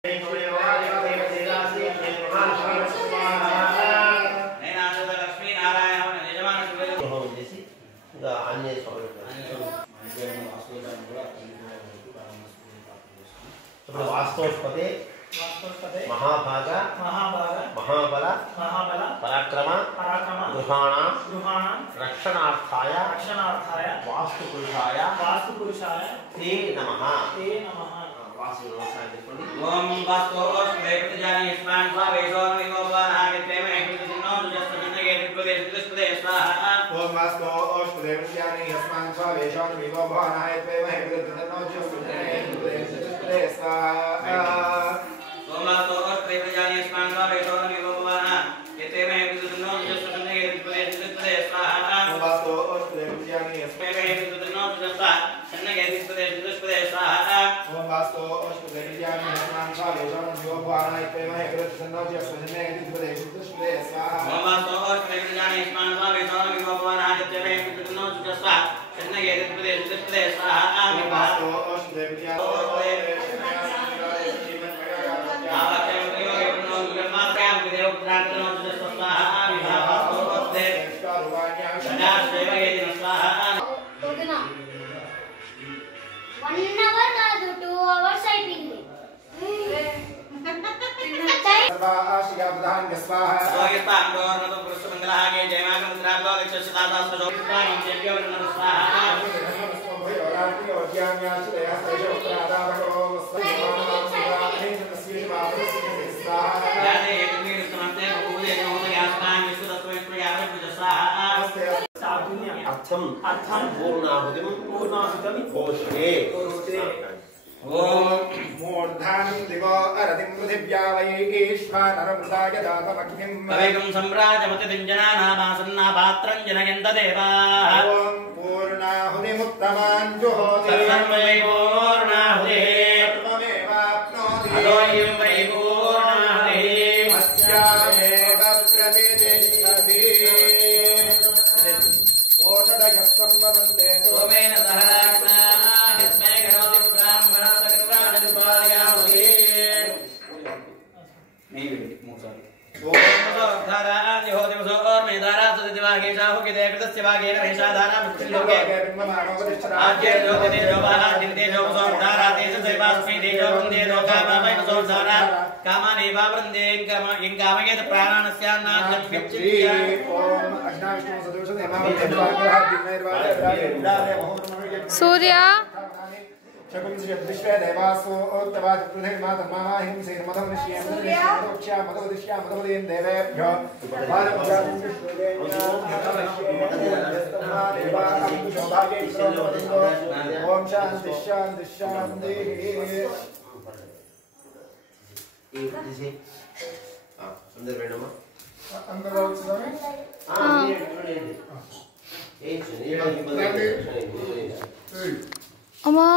वास्तोष्पते महाभाग महाबल पराक्रम गृहाणां रक्षणार्थाय वास्तुपुरुषाय ते नमः। ओम वास्तोष्पते प्रतिजानि स्मरण स्वावेशो निगोपान आगते में कुतिनो जुजस्तने दिक्पदे स्वाहा। ओम वास्तोष्पते प्रतिजानि स्मरण स्वावेशो निगोपान आगते में कुतिनो जुजस्तने दिक्पदे स्वाहा। ओम वास्तोष्पते प्रतिजानि स्मरण स्वावेशो निगोपान आगते में कुतिनो जुजस्तने दिक्पदे स्वाहा। ओम वास्तोष्पते प्रतिजानि कुतिनो जुजस्तने दिक्पदे स्वाहा। ओम वास्तोष्पते प्रतिजानि स्मरण स्वावेशो निगोपान आगते में कुतिनो जुजस्तने दिक्पदे स्वाहा। ओम वास्तोष्पते प्रतिजानि स्मरण स्वावेशो निगोपान आगते में कुतिनो जुजस्तने दिक्पदे स्वाहा। ओम वास्तोष्पते अर्थम पूर्णाहुतिम घोषणे। ओम मूर्धानि दिवो अरतिं पृथिव्या वैश्वानरमृताय दातमग्निं तवेकं सम्राजमतिदिञ्जनानामासन्ना पात्रं जनयन्त देवाः। ओम पूर्णाहुतिमुत्तमां जुहोति सर्वमय पूर्णाहुतिः सर्वमेवाप्नोति अतोऽयं वै पूर्णाहुतिः अस्यामेव प्रतिष्ठति। ओषधयस्तं वदन्ते सोमेन सह यस्मै करोति ब्राह्मणस्तकृपादनुपायामहे। सूर्य विश्वे देवासो उत्तवाच पृथिवीमा धर्माहिं सेनमदमनिष्येन दृश्या मदवदिष्या मदवदेन देवेभ्यो भारतजातं ओम शांति शांति शांति। अंदर बैठो अंदर आओ स्वामी। अम्मा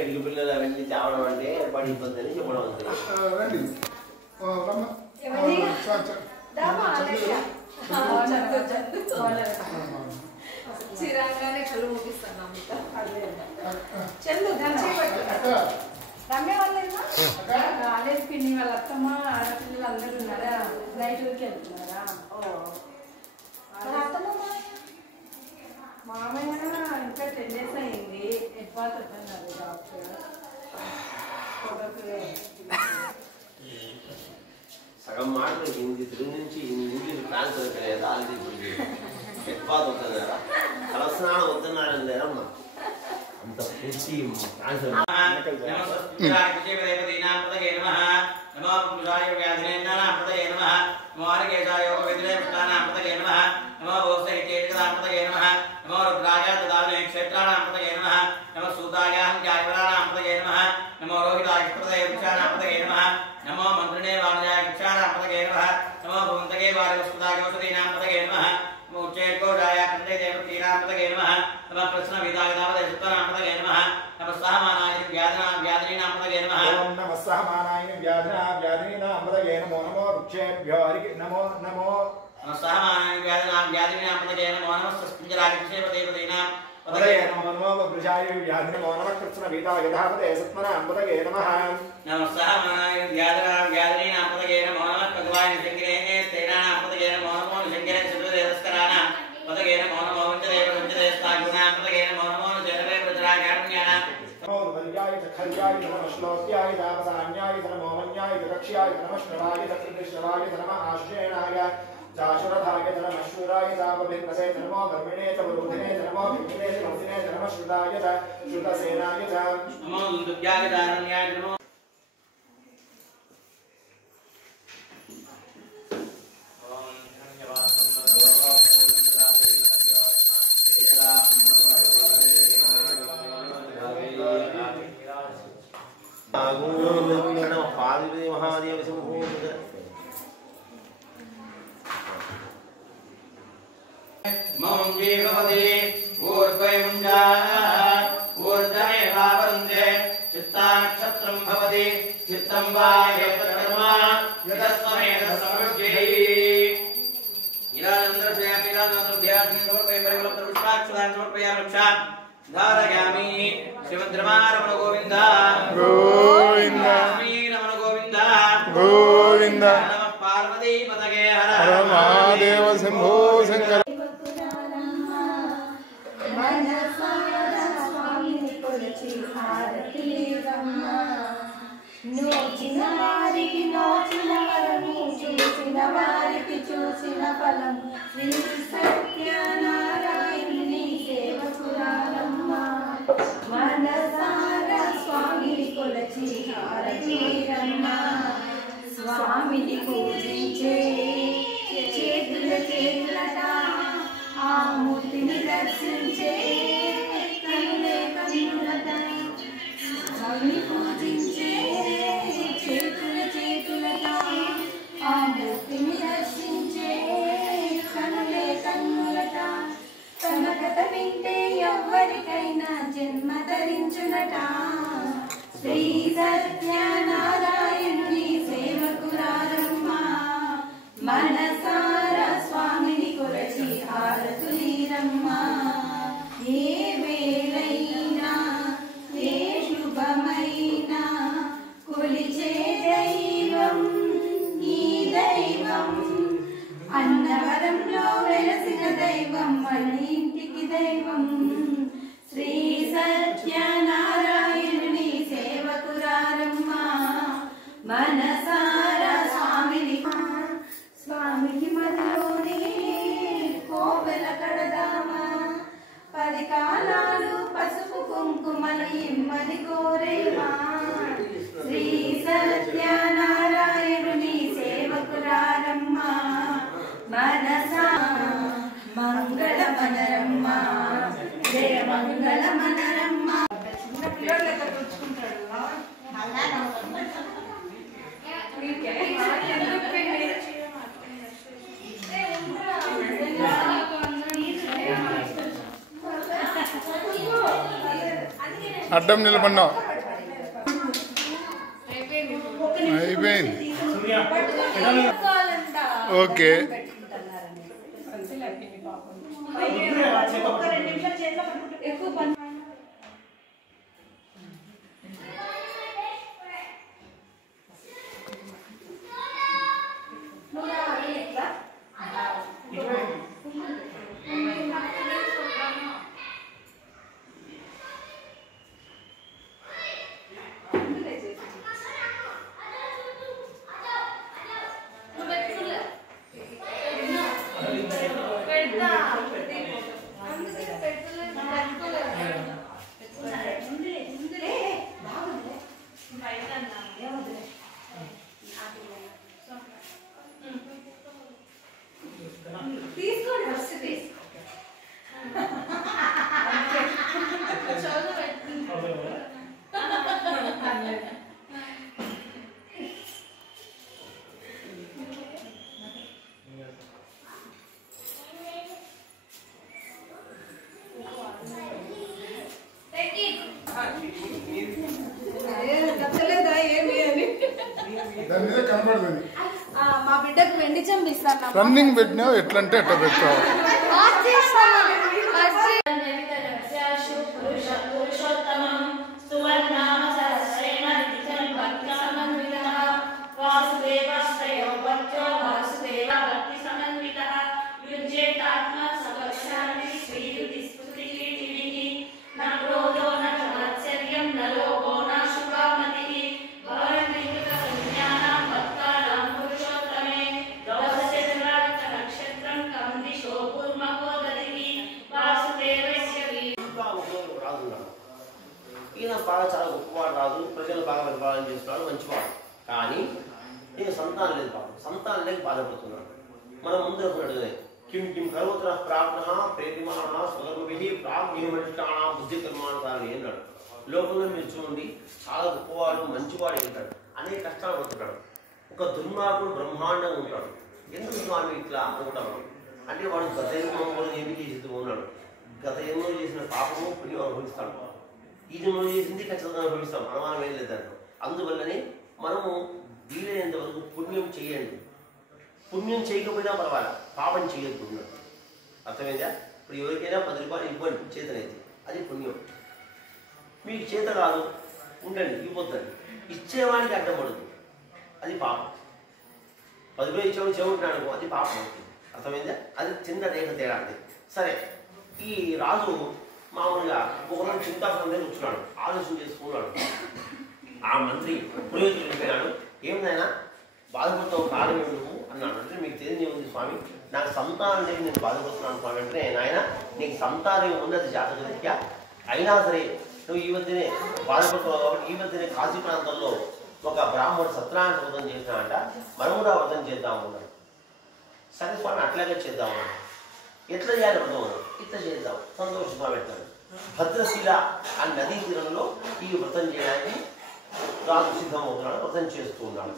ఇల్లు పిల్లలు అవన్నీ తేవడం అంటే పడి ఇబ్బంది అని చెప్పడం అంతే. చిరంగానే కళ్ళు ముగిస్తాను చెల్లు రమ్య వాళ్ళేనా కాలేజ్ పిన్ని వాళ్ళ అత్తమ్మ ఆడపిల్లలు అందరూ ఉన్నారా నైట్ ఊరికి వెళ్తున్నారా? మామయ్య ఇంకా 10 days అయింది ఎడ్వాన్స్ వద్దన్నారు డాక్టర్. సగం మాటలు హిందీ తెలుగు నుంచి ఇంగ్లీష్ ట్రాన్స్ఫర్ అయిపోయాయి. ఆల్రెడీ ఎడ్వాన్స్ వద్దన్నారా తలస్నానం వద్దన్నారని లేదమ్మా అంత పూర్తి ట్రాన్స్ఫర్. नमो पुरुषाय व्याधिनेन्द्राणापतये नमः। नमो हरकेशाय योगविद्रेष्टानापतये नमः। नमो भोस्तेकेशदापतये नमः। नमो रुद्राय ददाने क्षेत्राणापतये नमः। नमो सूताय हंत्यायवराणापतये नमः। नमो रोहिताय कृतये वृक्षाणापतये नमः। नमो मन्त्रिणे वाणयाय वृक्षाणापतये नमः। नमो भुवन्तके वारवस्तुताय औषधीनापतये नमः। नमो उच्चैर्घोषाय कण्ठे देवकीनापतये नमः। नमः प्रश्नविदाय दावदे नमः। नमः सहमानाय व्याधिनीनापतये नमः। ओम नमः सहमानाय व्याधिनीनापतये कुञ्जराजक्षेपदेवतेनां पदये नमो वृषाय व्याधिन नमः कृष्ण गीता यथापते सत्मना पदये नमः नमः सहमानाय व्याधिनां पदये नमो नमः भगवान् शङ्करे तेनां पदये नमो नमो शङ्करे सुरदेवस्कराणां पदये नमो नमो वञ्चदेवस्तागुणां पदये नमो नमो जयवे वज्राकारुण्यानां नमो वल्याय खल्याय नमः श्लोक्याय दावसान्याय नमो मन्याय दक्षयाय नमः श्रवाय दक्षिणश्रवाय नमः आश्रयणाय जाशुरधाय नमः शूराय दावभिन्नसे नमो धर्मिणे च वरुधिने नमो विघ्ने च वरुधिने नमः श्रुताय च श्रुतसेनाय च नमो दुर्गाय दारुण्याय नमो मम जीवपदे ऊर्ध्वयुञ्जा ऊर्ध्वमे भावरुन्धे चित्तानक्षत्रं भवति चित्तं वा यत्कर्म यतस्वमेतसमृद्धिः धारयामि श्रीमद्रमारमण गोविन्द गोविन्द रमण गोविन्द गोविन्द नमः पार्वती पतये हर हर महादेव शंभो शंकर నోచిన వారికి నోచిన వరము చూసిన వారికి చూసిన ఫలం శ్రీ సత్యనారాయణుని సేవకురాలమ్మ మనసార స్వామిని కొలచి హారతీరమ్మ స్వామిని పూజించే చేతులట ఆ మూర్తిని దర్శించే కనులే కన్నులట స్వామిని పూజించే చేతులట ఆ మూర్తిని దర్శించే కనులే కన్నులట తన కథ వింటే ఎవ్వరికైనా జన్మ ధరించునట శ్రీ సత్యనారాయణుని సేవకురారమ్మ మనసార స్వామిని కొలచి హారతులీరమ్మ ఏ వేళైనా ఏ శుభమైనా కొలిచే దైవం ఈ దైవం అన్నవరంలో వెలసిన దైవం మన ఇంటికి దైవం శ్రీ సత్యనారాయణుని సేవకురారమ్మ మనసార స్వామికి మనలోనే కోవెల కడదామా 10 కాలాలు పసుపు కుంకుమలు ఇమ్మని కోరేమా శ్రీ సత్యనారాయణుని సేవకురారమ్మ మనసా మంగళమనరమ్మ జయ మంగళమనరమ్మ చిన్న పిల్లలు లెక్క కూర్చుంటాడు అడ్డం నిలబడినా అయిపోయింది ఓకే కనబడుతుంది మా బిడ్డకు వెండి చెంబిస్తాను రన్నింగ్ పెట్టినావు ఎట్లంటే ఎట్లా పెట్టావు ఈయన బాగా చాలా గొప్పవాడు రాదు, ప్రజలు బాగా పరిపాలన చేస్తున్నాడు, మంచివాడు. కానీ నేను సంతానం లేదు, పాపం సంతానం లేక బాధపడుతున్నాడు. మనం ముందు అనుకున్నట్టుగానే కిం కిం కరోత్ర ప్రాజ్ఞ ప్రేతిమాన స్వగర్భి ప్రాజ్ఞాన బుద్ధి కర్మానుసారం అన్నాడు. లోకంలో మీరు చూడండి, చాలా గొప్పవాడు మంచివాడు ఉంటాడు, అనేక కష్టాలు పడుతున్నాడు. ఒక దుర్మార్గుడు బ్రహ్మాండంగా ఉంటాడు. ఎందుకు స్వామి ఇట్లా అనుకుంటాము అంటే వాడు గత జన్మలో ఏమి చేసి ఉన్నాడు, గత జన్మలో చేసిన పాపము పుణ్యం అనుభవిస్తాడు, ఈ జన్మలో చేసింది ఖచ్చితంగా అనుభవిస్తాం, అనుమానం ఏం లేదంట. అందువల్లనే మనము వీలైనంత వరకు పుణ్యం చేయండి. పుణ్యం చేయకపోయినా పర్వాలేదు, పాపం చేయొద్దు ఉన్నాడు. అర్థమైందా? ఇప్పుడు ఎవరికైనా 10 రూపాయలు ఇవ్వండి చేతనైతే, అది పుణ్యం. మీకు చేత కాదు ఉండండి, ఇవ్వద్దండి. ఇచ్చేవాడికి అడ్డం పడదు, అది పాపం. 10 రూపాయలు ఇచ్చేవాడు చెవుంటున్నాడు, అది పాపం అవుతుంది. అర్థమైందా? అది చిన్న రేఖ తేడా అండి. సరే, ఈ రాజు మామూలుగా ఒకరోజు చింతాపనం దగ్గర కూర్చున్నాడు, ఆలోచన చేసుకున్నాడు. ఆ మంత్రి పురోహితుడు వెళ్ళిపోయాడు. ఏమిదైనా బాధపడుతావు, కారణం ఏమి నువ్వు అన్నాడు. అంటే మీకు తెలియదు ఏముంది స్వామి, నాకు సంతానం లేదు, నేను బాధపడుతున్నాను స్వామి అంటే, నాయన నీకు సంతానం ఉన్నది జాతకరీత్యా, అయినా సరే నువ్వు ఈ మధ్యనే బాధపడుతున్నావు కాబట్టి ఈ మధ్యనే కాశీ ప్రాంతంలో ఒక బ్రాహ్మణుడు సత్యనారాయణ వ్రతం చేసినాడంట, మనం కూడా వ్రతం చేద్దాము అన్నాడు. సరే స్వామి అట్లాగే చేద్దాము. ఎట్లా చేయాలి వ్రతం? ఇట్లా చేద్దాం, సంతోషంగా పెడతాడు. భద్రశీల ఆ నదీ తీరంలో ఈ వ్రతం చేయడానికి రాజు సిద్ధమవుతున్నాడు, వ్రతం చేస్తూ ఉన్నాడు.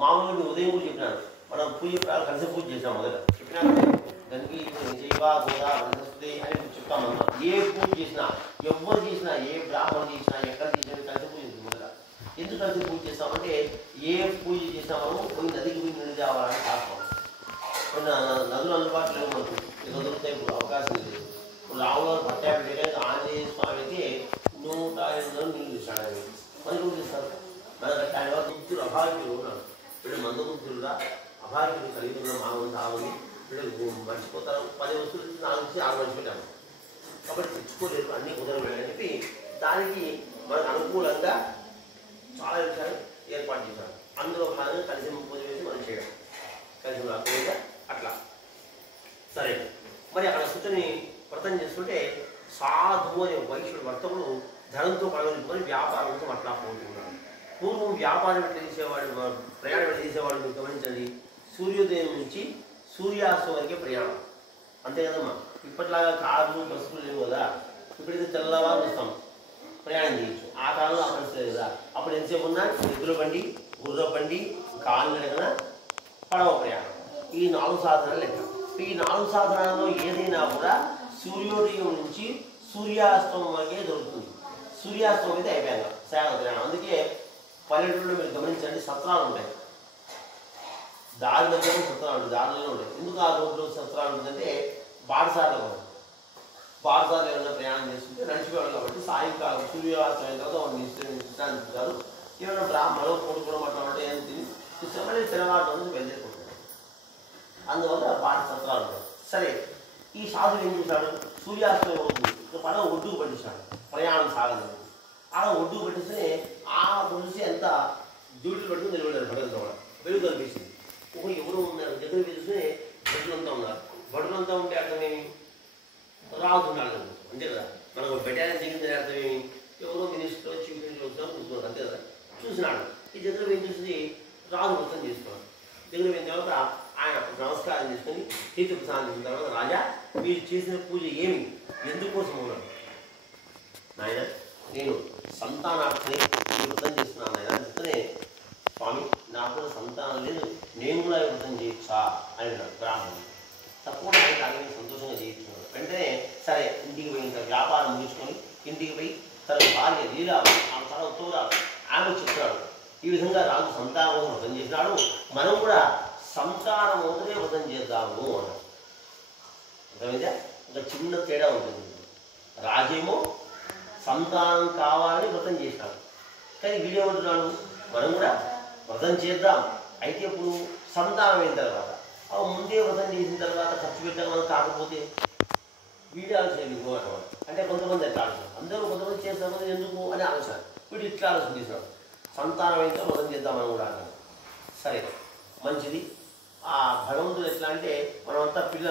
మామూలుగా మీ ఉదయం కూడా చెప్పినాను, మనం పూజ కలిసి పూజ చేసాం. మొదట చెప్పినాక దానికి జైవా గోదా వనస్పతి అని చెప్తాం. మనం ఏ పూజ చేసినా, ఎవరు చేసినా, ఏ బ్రాహ్మణుడు చేసినా, ఎక్కడ చేసినా కలిసి పూజ చేస్తాం. మొదట ఎందుకు కలిసి పూజ చేస్తామంటే, ఏ పూజ చేసినా మనం పోయి నదికి పోయి నీళ్ళు తేవాలని కాస్తాం. నదులు అందుబాటులో లేవు మనకు, దొరుకుతాయి ఇప్పుడు, అవకాశం లేదు. ఇప్పుడు రాములు పట్టాభిషేకానికి ఆంజనేయ స్వామికి 105 నీళ్ళు ఇస్తాడు. ఆయన మరి కూడా ఇస్తారు మనకు. ఆయన వల్ల ముక్తులు అభాగ్యులు ఉన్నాడు. వీళ్ళు మందముక్తులుగా అభాగ్యులు కలిగి ఉన్న మామూలు తాగుంది. వీళ్ళు మర్చిపోతారు, 10 వస్తువులు 4 నుంచి 6 మంచి పెట్టాము కాబట్టి తెచ్చుకోలేదు, అన్నీ కుదరలేదని చెప్పి దానికి మనకు అనుకూలంగా చాలా విషయాలు ఏర్పాటు చేశారు. అందులో భాగంగా కలిసి పూజ వేసి మనం చేయడం, కలిసి పూజ అట్లా. సరే, మరి అక్కడ కూర్చొని వ్రతం చేస్తుంటే సాధువు అనే వైశ్యుడు వర్తకుడు ధనంతో పడవలుకొని వ్యాపారంతో అట్లా పోతున్నాడు. పూర్వం వ్యాపారం ఎట్లా చేసేవాడు, ప్రయాణం ఎట్లా చేసేవాడు మీరు గమనించండి. సూర్యోదయం నుంచి సూర్యాస్తం వరకే ప్రయాణం, అంతే కదమ్మా. ఇప్పట్లాగా కార్లు బస్సులు లేవు కదా, ఇప్పుడైతే తెల్లవారు వస్తాం ప్రయాణం చేయొచ్చు. ఆ కాలంలో అప్పుడు కదా, అప్పుడు ఎంతసేపు ఉన్నా ఎద్దుల బండి, గుర్ర బండి, కాళ్ళు నడకన, పడవ ప్రయాణం, ఈ 4 సాధనాలు లెక్క. ఈ 4 సాధనాల్లో ఏదైనా కూడా సూర్యోదయం నుంచి సూర్యాస్తం వరకే దొరుకుతుంది. సూర్యాస్తం అయితే అయిపోయాక సాగం ప్రయాణం. అందుకే పల్లెటూరులో మీరు గమనించండి, సత్రాలు ఉంటాయి, దారి దగ్గర సత్రాలు ఉంటాయి, దారిలో ఉంటాయి. ఎందుకు ఆ రోడ్లో సత్రాలు ఉంటుందంటే బాటసార్లు ఉంటాయి. బాటసార్లు ఏమైనా ప్రయాణం చేస్తుంటే నడిచిపోయాడు కాబట్టి సాయంకాలం సూర్యాస్తం అయిన తర్వాత వాళ్ళు విశ్రాంతిస్తారు. ఏమైనా బ్రాహ్మణులు కొడుకోవడం అట్లా ఉంటే ఏం తిని మళ్ళీ తెల్లవారు నుంచి బయలుదేరుకుంటారు. అందువల్ల బాట సత్రాలు ఉంటాయి. సరే, ఈ సాధువు ఏం చేశాడు, సూర్యాస్తం అవుతుంది, పడవ ఒడ్డుకు పట్టించాడు, ప్రయాణం సాగదు. ఆడ ఒడ్డుకు పట్టిస్తే ఆ మనిషి ఎంత డ్యూటీలు పట్టుకుని నిలబడ్డారు. భటులతో కూడా వెలుగు కనిపిస్తుంది. ఎవరు ఉన్నారు దగ్గర పిలిస్తే భటులంతా ఉన్నారు. భటులంతా ఉంటే అర్థమేమి, రావుతున్నాడు అంతే కదా. మనకు బెటాలియన్ దిగిందని అర్థమేమి, ఎవరో మినిస్టర్ చీఫ్ మినిస్టర్ వచ్చినా కూర్చున్నారు అంతే కదా. చూసినాడు, ఈ దగ్గర ఏం చూసి రాజు మొత్తం చేసుకున్నాడు. దగ్గర పోయిన తర్వాత ఆయన నమస్కారం చేసుకుని తీర్థ ప్రసాదం చేసిన తర్వాత, రాజా మీరు చేసిన పూజ ఏమి, ఎందుకోసం ఉన్నాడు? నాయన నేను సంతానార్థమే వ్రతం చేస్తున్నాను ఆయన చెప్తేనే, స్వామి నాకు కూడా సంతానం లేదు, నేను కూడా వ్రతం చేయొచ్చా అని అన్నాడు బ్రాహ్మణుడు. తప్పకుండా ఆయన సంతోషంగా చేయించుకున్నాడు. వెంటనే సరే ఇంటికి పోయి ఇంకా వ్యాపారం ముగించుకొని ఇంటికి పోయి తన భార్య లీలా ఆమె చాలా ఉత్తరాలు ఆమె చెప్తున్నాడు. ఈ విధంగా రాజు సంతానం వ్రతం చేసినాడు, మనం కూడా సంతానం అవుతనే వ్రతం చేద్దాము అన్నాడు. అర్థమైందా? ఒక చిన్న తేడా ఉంటుంది. రాజేమో సంతానం కావాలని వ్రతం చేసినాడు, కానీ వీడేమంటున్నాడు, మనం కూడా వ్రతం చేద్దాం, అయితే ఇప్పుడు సంతానం అయిన తర్వాత ముందే వ్రతం చేసిన తర్వాత ఖర్చు పెట్టాక మనం కాకపోతే వీడి ఆలోచన అంటే కొంతమంది ఎట్లా ఆలోచన, అందరూ కొంతమంది చేస్తామని ఎందుకు అని ఆలోచన, వీడు ఇట్లా ఆలోచన చేసినాడు, సంతానం అయితే వ్రతం చేద్దాం మనం కూడా అన్నాడు. సరే మంచిది. ఆ భగవంతుడు ఎట్లా అంటే మనమంతా పిల్లలు